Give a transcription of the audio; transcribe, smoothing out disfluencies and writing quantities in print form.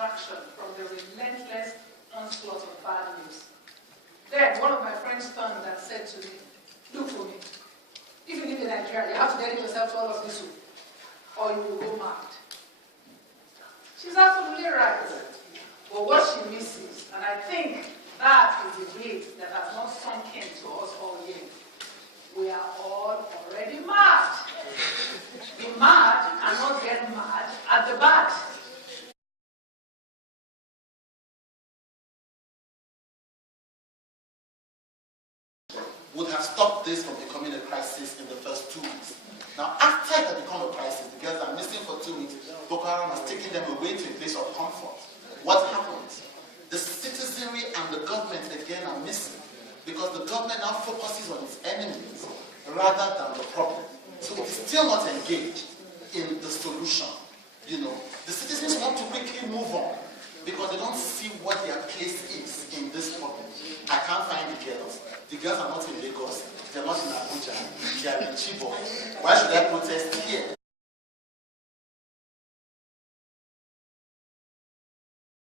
distraction from the relentless onslaught of bad news. Then one of my friends turned and said to me, "Look for me. If you live in Nigeria, you have to dedicate yourself to all of this, or you will go mad." She's absolutely right. But what she misses, and I think that is the bit that has not sunk into us all yet, we are all already mad. The mad cannot get mad at the bad. Would have stopped this from becoming a crisis in the first 2 weeks. Now, after it had become a crisis, the girls are missing for 2 weeks, Boko Haram has taken them away to a place of comfort. What happens? The citizenry and the government again are missing because the government now focuses on its enemies rather than the problem. So it is still not engaged in the solution. You know, the citizens want to quickly move on because they don't see what their place is in this problem. I can't find the girls. The girls are not in Lagos. They're not in Abuja. They are in Chibok. Why should I protest here?